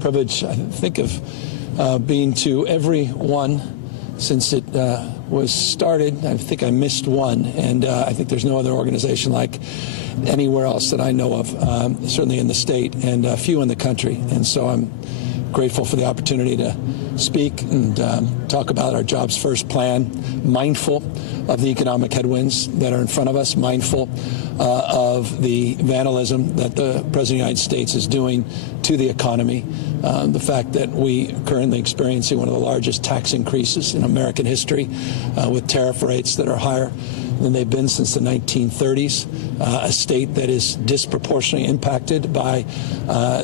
privilege, I think, of being to every one since it was started. I think I missed one, and I think there's no other organization like anywhere else that I know of, certainly in the state, and a few in the country. And so I'm grateful for the opportunity to speak and talk about our Jobs First plan, mindful of the economic headwinds that are in front of us, mindful of the vandalism that the President of the United States is doing to the economy, the fact that we are currently experiencing one of the largest tax increases in American history with tariff rates that are higher than they've been since the 1930s, a state that is disproportionately impacted by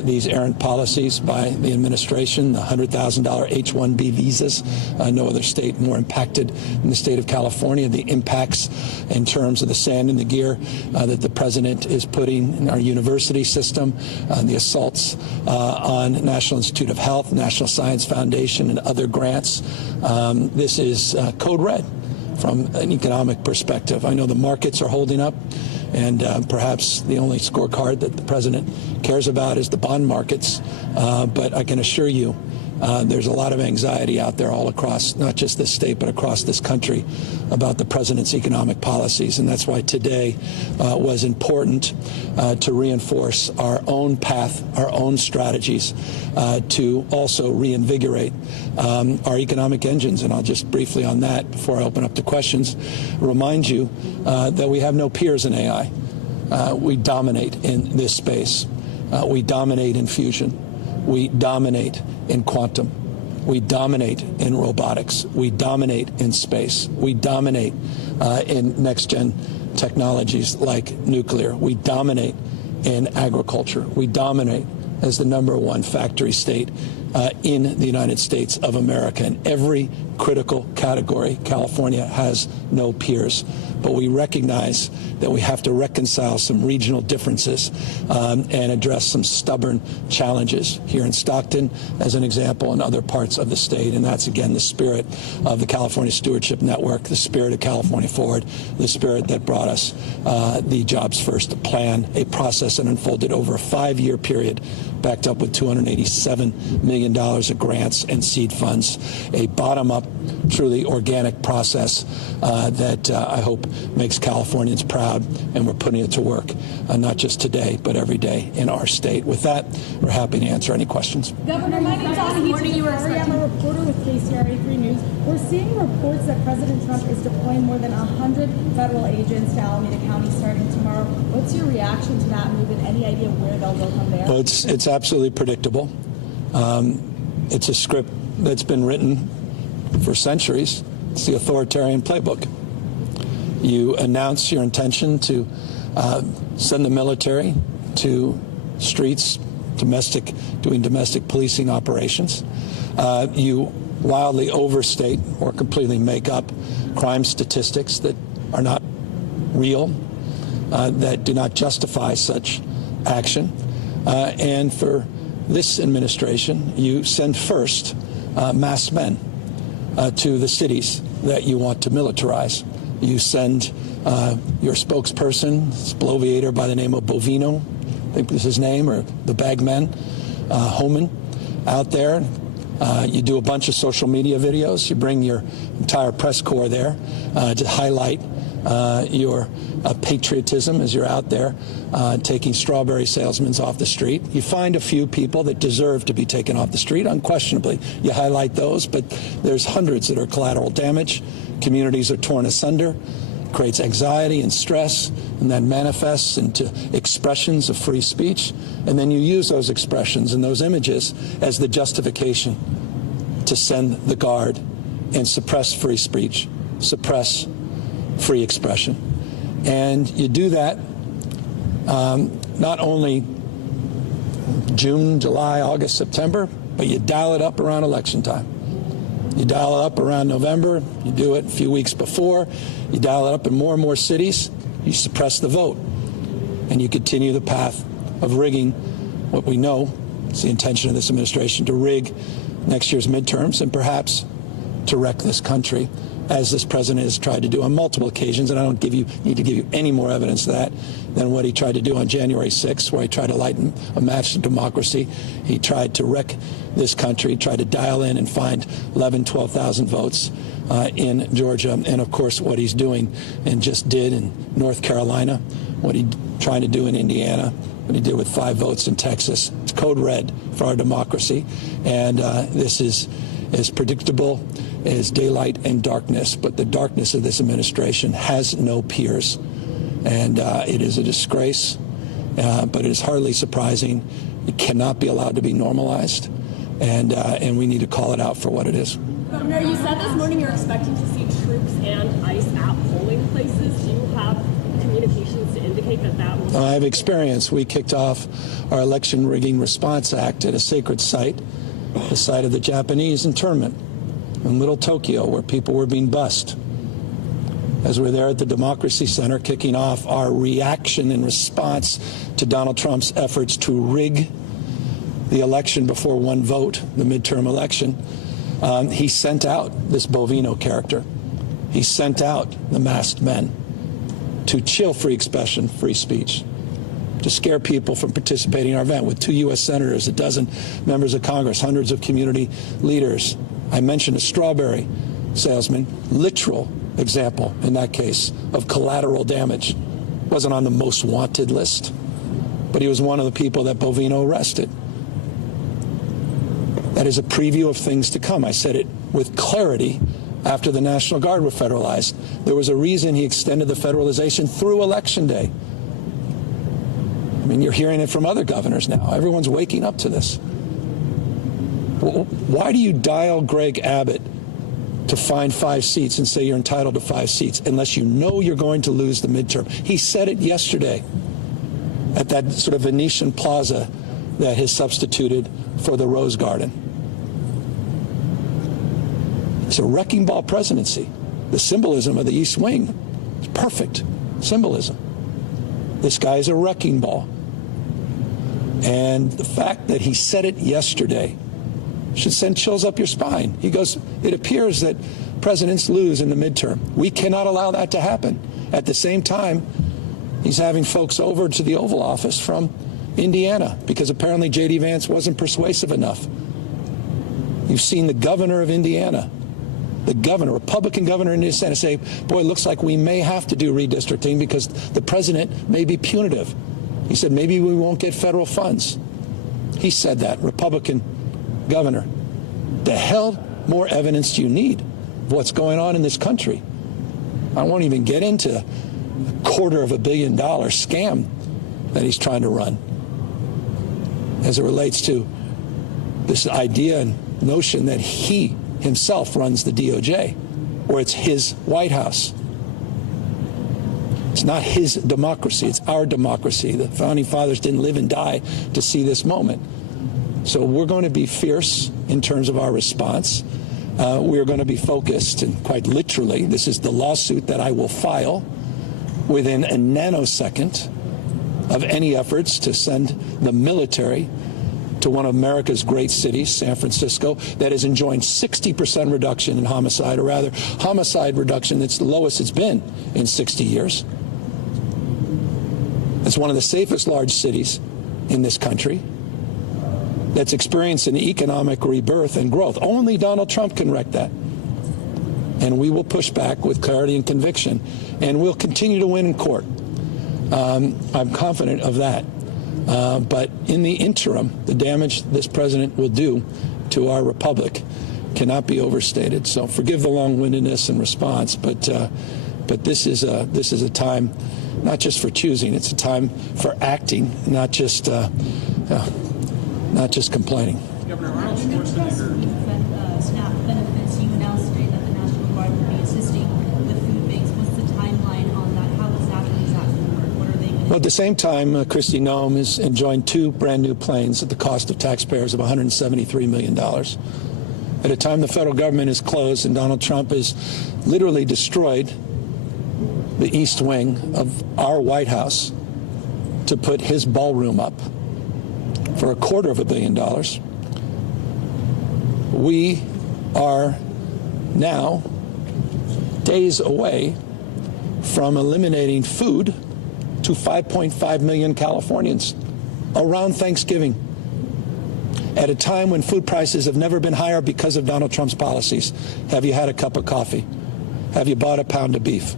these errant policies by the administration, the $100,000 H-1B visas. No other state more impacted than the state of California. The impacts in terms of the sand in the gear that the president is putting in our university system, the assaults on National Institute of Health, National Science Foundation, and other grants. This is code red from an economic perspective. I know the markets are holding up, and perhaps the only scorecard that the president cares about is the bond markets. But I can assure you there's a lot of anxiety out there all across, not just this state, but across this country about the president's economic policies. And that's why today was important to reinforce our own path, our own strategies to also reinvigorate our economic engines. And I'll just briefly on that, before I open up to questions, remind you that we have no peers in AI. We dominate in this space. We dominate in fusion. We dominate in quantum. We dominate in robotics. We dominate in space. We dominate in next-gen technologies like nuclear. We dominate in agriculture. We dominate as the #1 factory state in the United States of America. In every critical category, California has no peers. But we recognize that we have to reconcile some regional differences and address some stubborn challenges here in Stockton, as an example, and other parts of the state. And that's, again, the spirit of the California Stewardship Network, the spirit of California Forward, the spirit that brought us the Jobs First plan, a process that unfolded over a 5-year period, backed up with $287 million of grants and seed funds, a bottom-up, truly organic process that I hope makes Californians proud, and we're putting it to work, not just today, but every day in our state. With that, we're happy to answer any questions. Governor, my name's I'm a reporter with KCRA 3 News. We're seeing reports that President Trump is deploying more than 100 federal agents to Alameda County starting tomorrow. What's your reaction to that move, and any idea where they'll go from there? Well, it's absolutely predictable. It's a script that's been written for centuries. It's the authoritarian playbook. You announce your intention to send the military to streets, doing domestic policing operations. You wildly overstate or completely make up crime statistics that are not real, that do not justify such action. And for this administration, you send first masked men to the cities that you want to militarize. You send your spokesperson, this bloviator by the name of Bovino, I think was his name, or the bagman, Homan, out there. You do a bunch of social media videos. You bring your entire press corps there to highlight your patriotism as you're out there taking strawberry salesmen off the street. You find a few people that deserve to be taken off the street, unquestionably. You highlight those, but there's hundreds that are collateral damage. Communities are torn asunder, creates anxiety and stress, and that manifests into expressions of free speech. And then you use those expressions and those images as the justification to send the Guard and suppress free speech, suppress free expression. And you do that not only June, July, August, September, but you dial it up around election time. You dial it up around November. You do it a few weeks before. You dial it up in more and more cities. You suppress the vote. And you continue the path of rigging what we know is the intention of this administration, to rig next year's midterms and perhaps to wreck this country, as this president has tried to do on multiple occasions, and I don't need to give you any more evidence of that than what he tried to do on January 6th, where he tried to light a match to democracy. He tried to wreck this country, tried to dial in and find 11, 12,000 votes in Georgia, and of course what he's doing and just did in North Carolina, what he trying to do in Indiana, what he did with 5 votes in Texas. It's code red for our democracy, and this is as predictable as daylight and darkness, but the darkness of this administration has no peers, and it is a disgrace, but it is hardly surprising. It cannot be allowed to be normalized, and we need to call it out for what it is. Governor, you said this morning you're expecting to see troops and ICE at polling places. Do you have communications to indicate that will... I have experience. We kicked off our Election Rigging Response Act at a sacred site, the site of the Japanese internment in Little Tokyo, where people were being bussed. As we're there at the Democracy Center kicking off our reaction and response to Donald Trump's efforts to rig the election before one vote, the midterm election, he sent out this Bovino character. He sent out the masked men to chill free expression, free speech, to scare people from participating in our event with 2 U.S. senators, 12 members of Congress, hundreds of community leaders. I mentioned a strawberry salesman, literal example in that case of collateral damage. Wasn't on the most wanted list, but he was one of the people that Bovino arrested. That is a preview of things to come. I said it with clarity after the National Guard were federalized. There was a reason he extended the federalization through Election Day. I mean, you're hearing it from other governors now. Everyone's waking up to this. Why do you dial Greg Abbott to find 5 seats and say you're entitled to 5 seats unless you know you're going to lose the midterm? He said it yesterday at that sort of Venetian plaza that has substituted for the Rose Garden. It's a wrecking ball presidency. The symbolism of the East Wing is perfect symbolism. This guy is a wrecking ball. And the fact that he said it yesterday should send chills up your spine. He goes, it appears that presidents lose in the midterm. We cannot allow that to happen. At the same time, he's having folks over to the Oval Office from Indiana because apparently J.D. Vance wasn't persuasive enough. You've seen the governor of Indiana, the governor, Republican governor in Indiana, say, boy, it looks like we may have to do redistricting because the president may be punitive. He said, maybe we won't get federal funds. He said that, Republican governor. The hell more evidence do you need of what's going on in this country? I won't even get into $250 million scam that he's trying to run as it relates to this idea and notion that he himself runs the DOJ, or it's his White House. It's not his democracy, it's our democracy. The Founding Fathers didn't live and die to see this moment. So we're going to be fierce in terms of our response. We're going to be focused, and quite literally, this is the lawsuit that I will file within a nanosecond of any efforts to send the military to one of America's great cities, San Francisco, that is enjoying 60% reduction in homicide, or rather homicide reduction that's the lowest it's been in 60 years. It's one of the safest large cities in this country that's experiencing economic rebirth and growth. Only Donald Trump can wreck that. And we will push back with clarity and conviction, and we'll continue to win in court. I'm confident of that. But in the interim, the damage this president will do to our republic cannot be overstated. So forgive the long-windedness and response, but this is a time not just for choosing; it's a time for acting, not just complaining. Governor Arnold Schwarzenegger. SNAP benefits. You announced today that the National Guard will be assisting with food banks. What's the timeline on that? How exactly is that going to work? What are they going to do? Well, at the same time, Kristi Noem is enjoying 2 brand new planes at the cost of taxpayers of $173 million. At a time the federal government is closed and Donald Trump has literally destroyed the East Wing of our White House to put his ballroom up for $250 million. We are now days away from eliminating food to 5.5 million Californians around Thanksgiving, at a time when food prices have never been higher because of Donald Trump's policies. Have you had a cup of coffee? Have you bought a pound of beef?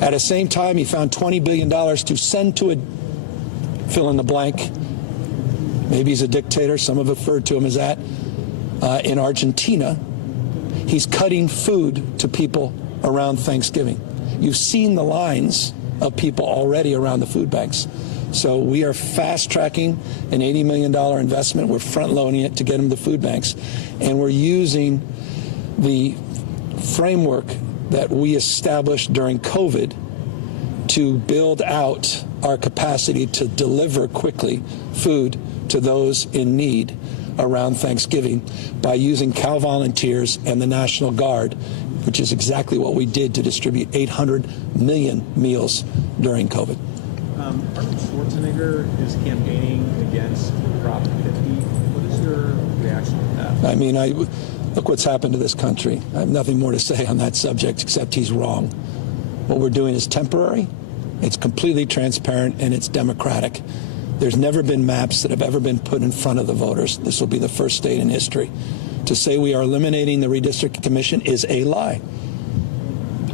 At the same time, he found $20 billion to send to a fill in the blank. Maybe he's a dictator. Some have referred to him as that. In Argentina, he's cutting food to people around Thanksgiving. You've seen the lines of people already around the food banks. So we are fast-tracking an $80 million investment. We're front-loading it to get them to food banks. And we're using the framework that we established during COVID to build out our capacity to deliver quickly food to those in need around Thanksgiving by using Cal Volunteers and the National Guard, which is exactly what we did to distribute 800 million meals during COVID. Arnold Schwarzenegger is campaigning against Prop 50. What is your reaction to that? I mean, look what's happened to this country. I have nothing more to say on that subject except he's wrong. What we're doing is temporary, it's completely transparent, and it's democratic. There's never been maps that have ever been put in front of the voters. This will be the first state in history. To say we are eliminating the redistricting commission is a lie.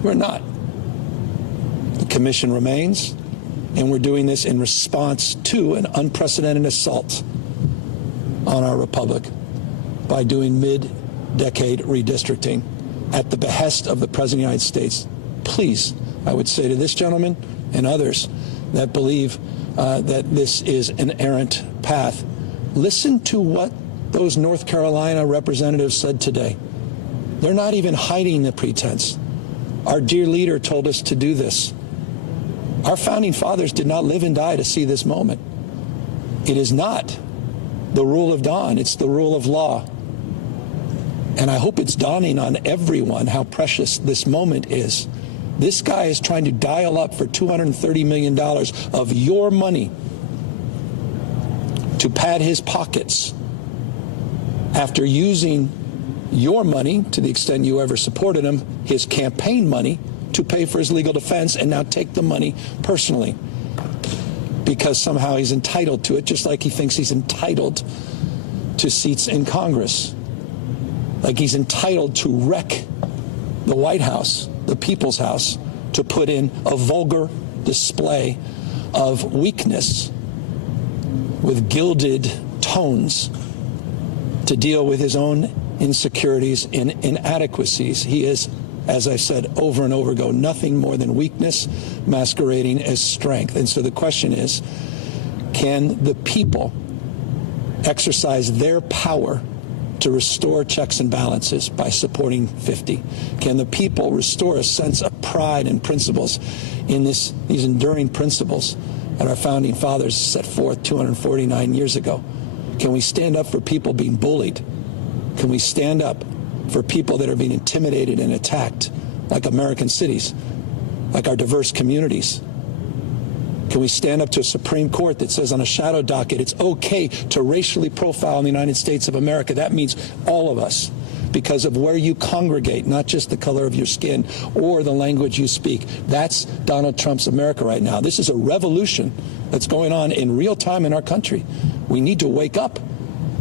We're not. The commission remains, and we're doing this in response to an unprecedented assault on our republic by doing mid-decade redistricting at the behest of the President of the United States. Please, I would say to this gentleman and others that believe that this is an errant path, listen to what those North Carolina representatives said today. They're not even hiding the pretense. Our dear leader told us to do this. Our founding fathers did not live and die to see this moment. It is not the rule of dawn, it's the rule of law. And I hope it's dawning on everyone how precious this moment is. This guy is trying to dial up for $230 million of your money to pad his pockets after using your money, to the extent you ever supported him, his campaign money, to pay for his legal defense, and now take the money personally because somehow he's entitled to it, just like he thinks he's entitled to seats in Congress, like he's entitled to wreck the White House, the People's House, to put in a vulgar display of weakness with gilded tones to deal with his own insecurities and inadequacies. He is, as I said over and over ago, nothing more than weakness masquerading as strength. And so the question is, can the people exercise their power to restore checks and balances by supporting 50? Can the people restore a sense of pride and principles in these enduring principles that our founding fathers set forth 249 years ago? Can we stand up for people being bullied? Can we stand up for people that are being intimidated and attacked, like American cities, like our diverse communities? Can we stand up to a Supreme Court that says on a shadow docket it's okay to racially profile in the United States of America? That means all of us, because of where you congregate, not just the color of your skin or the language you speak. That's Donald Trump's America right now. This is a revolution that's going on in real time in our country. We need to wake up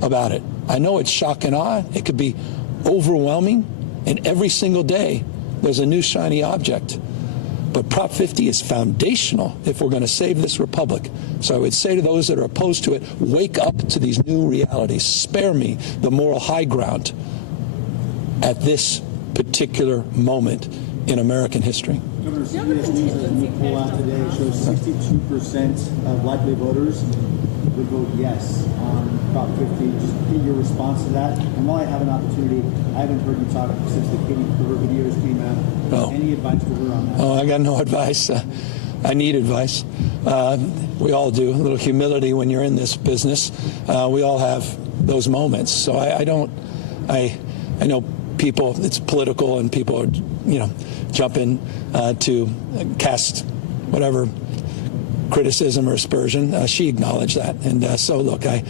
about it. I know it's shock and awe. It could be overwhelming, and every single day there's a new shiny object. But Prop 50 is foundational if we're going to save this republic. So I would say to those that are opposed to it, wake up to these new realities. Spare me the moral high ground at this particular moment in American history. Governor, CBS News has a new poll out today. It shows 62% of likely voters would vote yes on Prop 50. Just get your response to that. And while I have an opportunity, I haven't heard you talk since the her videos came out. Oh. Any advice to her on that? Oh, I got no advice. I need advice. We all do. A little humility when you're in this business. We all have those moments. So I know people, it's political, and people are, jumping to cast whatever criticism or aspersion. She acknowledged that. And so, look, a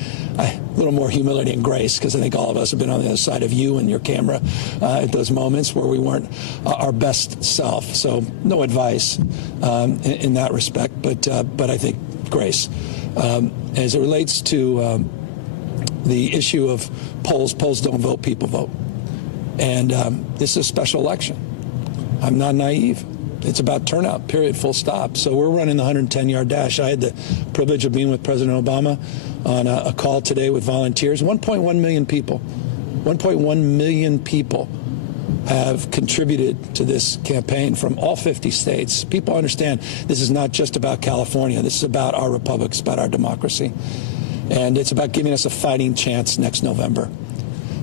little more humility and grace, because I think all of us have been on the other side of you and your camera at those moments where we weren't our best self. So no advice in that respect, but I think grace. As it relates to the issue of polls don't vote, people vote. And this is a special election. I'm not naive. It's about turnout, period, full stop. So we're running the 110-yard dash. I had the privilege of being with President Obama on a call today with volunteers. 1.1 million people. 1.1 million people have contributed to this campaign from all 50 states. People understand this is not just about California. This is about our republic. It's about our democracy. And it's about giving us a fighting chance next November.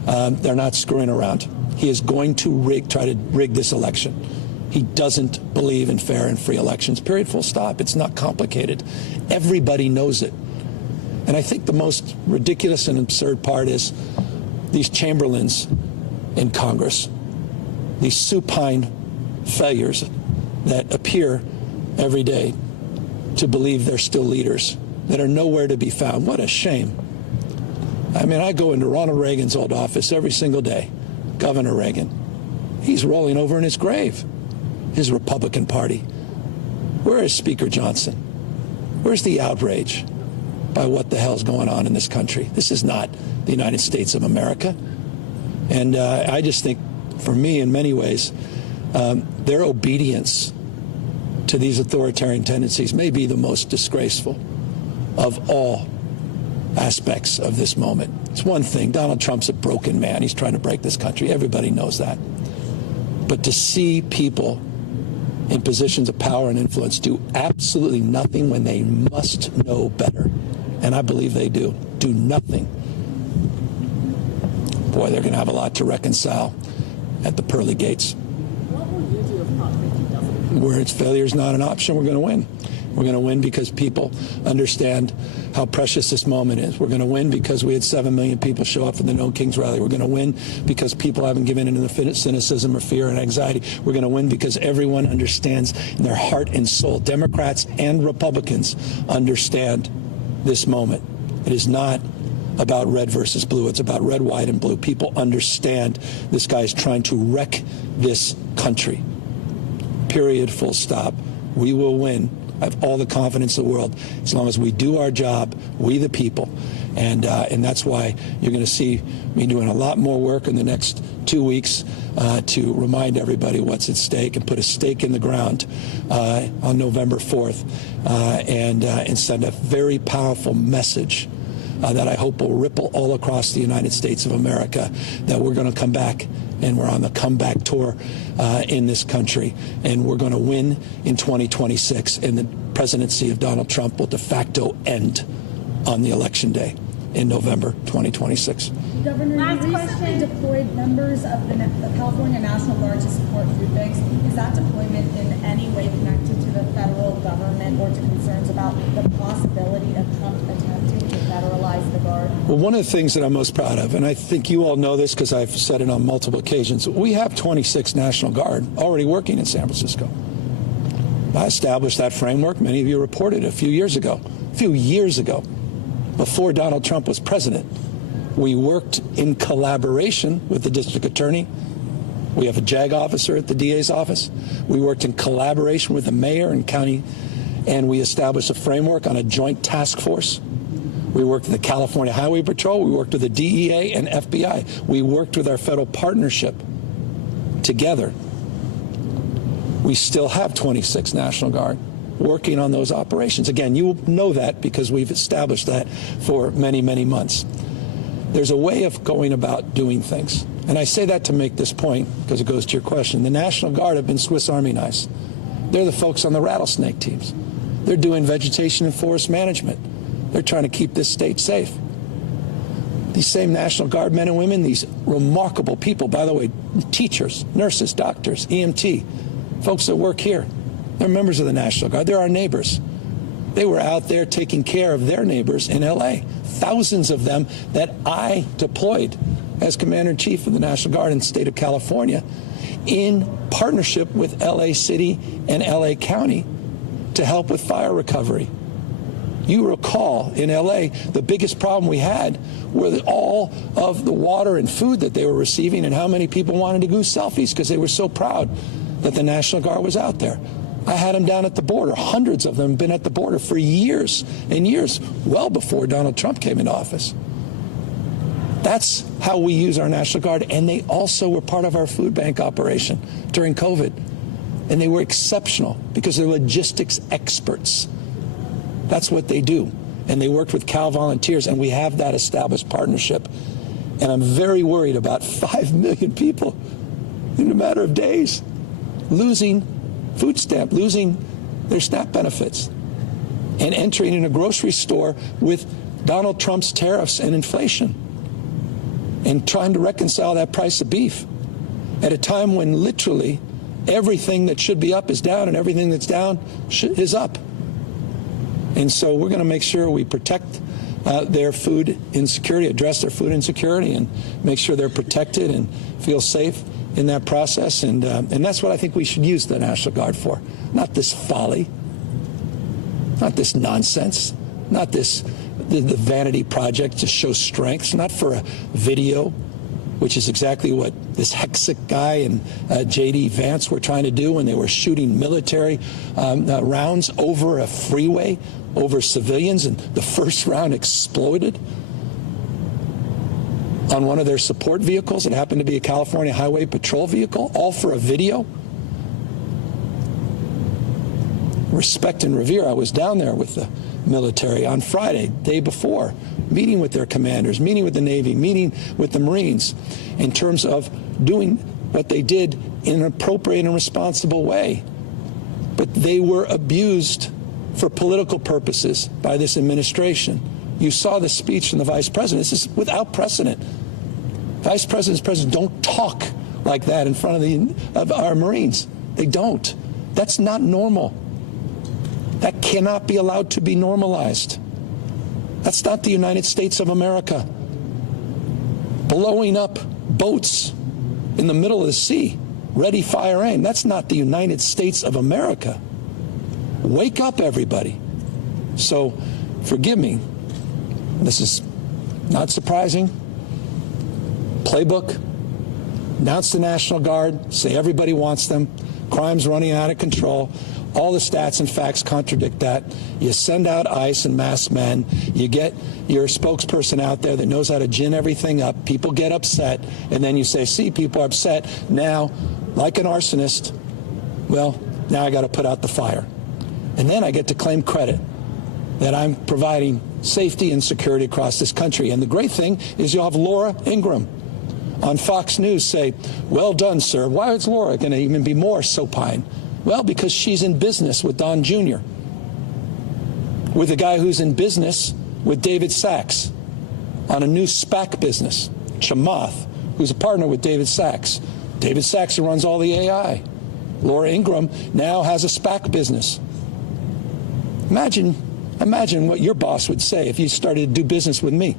They're not screwing around. He is going to try to rig this election. He doesn't believe in fair and free elections, period, full stop. It's not complicated. Everybody knows it. And I think the most ridiculous and absurd part is these Chamberlains in Congress, these supine failures that appear every day to believe they're still leaders that are nowhere to be found. What a shame. I mean, I go into Ronald Reagan's old office every single day, Governor Reagan. He's rolling over in his grave. His Republican Party. Where is Speaker Johnson? Where's the outrage by what the hell's going on in this country? This is not the United States of America. And I just think, for me, in many ways, their obedience to these authoritarian tendencies may be the most disgraceful of all aspects of this moment. It's one thing, Donald Trump's a broken man. He's trying to break this country. Everybody knows that. But to see people in positions of power and influence do absolutely nothing when they must know better, and I believe they do nothing, boy, they're going to have a lot to reconcile at the pearly gates. What will you do if Prop 50 doesn't? Where its failure is not an option, we're going to win. We're going to win because people understand how precious this moment is. We're going to win because we had 7 million people show up for the No Kings rally. We're going to win because people haven't given in to the cynicism or fear and anxiety. We're going to win because everyone understands in their heart and soul, Democrats and Republicans understand this moment. It is not about red versus blue. It's about red, white, and blue. People understand this guy is trying to wreck this country. Period, full stop. We will win. I have all the confidence in the world as long as we do our job, we the people. And that's why you're going to see me doing a lot more work in the next 2 weeks to remind everybody what's at stake and put a stake in the ground on November 4th and send a very powerful message that I hope will ripple all across the United States of America, that we're going to come back and we're on the comeback tour in this country, and we're going to win in 2026, and the presidency of Donald Trump will de facto end on the election day in November 2026. Governor, you recently deployed members of the California National Guard to support food banks. Is that deployment in any way connected to the federal government or to concerns about the possibility of Trump attempting to federalize the Guard? Well, one of the things that I'm most proud of, and I think you all know this because I've said it on multiple occasions, we have 26 National Guard already working in San Francisco. I established that framework. Many of you reported a few years ago, before Donald Trump was president. We worked in collaboration with the district attorney. We have a JAG officer at the DA's office. We worked in collaboration with the mayor and county, and we established a framework on a joint task force. We worked with the California Highway Patrol. We worked with the DEA and FBI. We worked with our federal partnership together. We still have 26 National Guard working on those operations. Again, you know that because we've established that for many, many months. There's a way of going about doing things. And I say that to make this point because it goes to your question. The National Guard have been Swiss Army knives. They're the folks on the rattlesnake teams. They're doing vegetation and forest management. They're trying to keep this state safe. These same National Guard men and women, these remarkable people, by the way, teachers, nurses, doctors, EMT, folks that work here, they're members of the National Guard. They're our neighbors. They were out there taking care of their neighbors in L.A. Thousands of them that I deployed as Commander-in-Chief of the National Guard in the state of California in partnership with L.A. City and L.A. County to help with fire recovery You recall in LA, the biggest problem we had were all of the water and food that they were receiving, and how many people wanted to do selfies because they were so proud that the National Guard was out there. I had them down at the border. Hundreds of them have been at the border for years and years, well before Donald Trump came into office. That's how we use our National Guard, and they also were part of our food bank operation during COVID. And they were exceptional because they're logistics experts. That's what they do. And they worked with Cal Volunteers, and we have that established partnership. And I'm very worried about 5 million people in a matter of days losing food stamp, losing their SNAP benefits, and entering in a grocery store with Donald Trump's tariffs and inflation, and trying to reconcile that price of beef at a time when literally everything that should be up is down and everything that's down is up. And so we're going to make sure we protect their food insecurity, address their food insecurity, and make sure they're protected and feel safe in that process. And that's what I think we should use the National Guard for. Not this folly, not this nonsense, not this the vanity project to show strengths, not for a video, which is exactly what this Hexic guy and J.D. Vance were trying to do when they were shooting military rounds over a freeway, over civilians, and the first round exploded on one of their support vehicles. It happened to be a California Highway Patrol vehicle, all for a video. Respect and revere. I was down there with the military on Friday, day before, meeting with their commanders, meeting with the Navy, meeting with the Marines in terms of doing what they did in an appropriate and responsible way. But they were abused for political purposes by this administration. You saw the speech from the vice president. This is without precedent. Vice presidents, presidents don't talk like that in front of our Marines. They don't. That's not normal. That cannot be allowed to be normalized. That's not the United States of America. Blowing up boats in the middle of the sea, ready, fire, aim. That's not the United States of America. Wake up, everybody. So, forgive me. This is not surprising. Playbook. Announce the National Guard. Say everybody wants them. Crime's running out of control. All the stats and facts contradict that. You send out ICE and masked men. You get your spokesperson out there that knows how to gin everything up. People get upset. And then you say, see, people are upset. Now, like an arsonist, well, now I got to put out the fire. And then I get to claim credit that I'm providing safety and security across this country. And the great thing is you'll have Laura Ingraham on Fox News say, well done, sir. Why is Laura going to even be more supine? Well, because she's in business with Don Jr., with a guy who's in business with David Sachs on a new SPAC business, Chamath, who's a partner with David Sachs. David Sachs runs all the AI. Laura Ingraham now has a SPAC business. Imagine what your boss would say if you started to do business with me.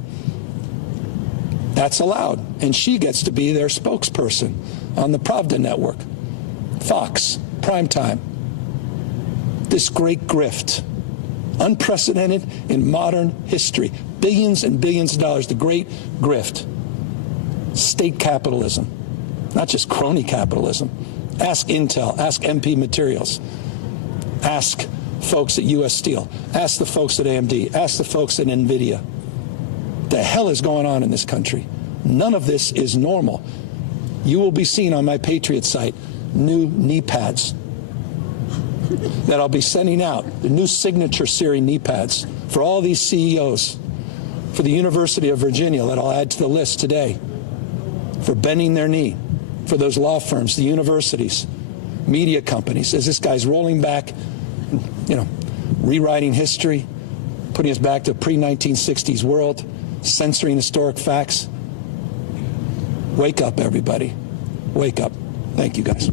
That's allowed. And she gets to be their spokesperson on the Pravda network. Fox, primetime. This great grift. Unprecedented in modern history. Billions and billions of dollars. The great grift. State capitalism. Not just crony capitalism. Ask Intel. Ask MP Materials. Ask folks at U.S. Steel. Ask the folks at AMD. Ask the folks at NVIDIA. The hell is going on in this country? None of this is normal. You will be seeing on my Patriot site new knee pads that I'll be sending out, the new signature series knee pads for all these CEOs, for the University of Virginia that I'll add to the list today, for bending their knee, for those law firms, the universities, media companies, as this guy's rolling back, rewriting history, putting us back to a pre-1960s world, censoring historic facts. Wake up, everybody. Wake up. Thank you, guys.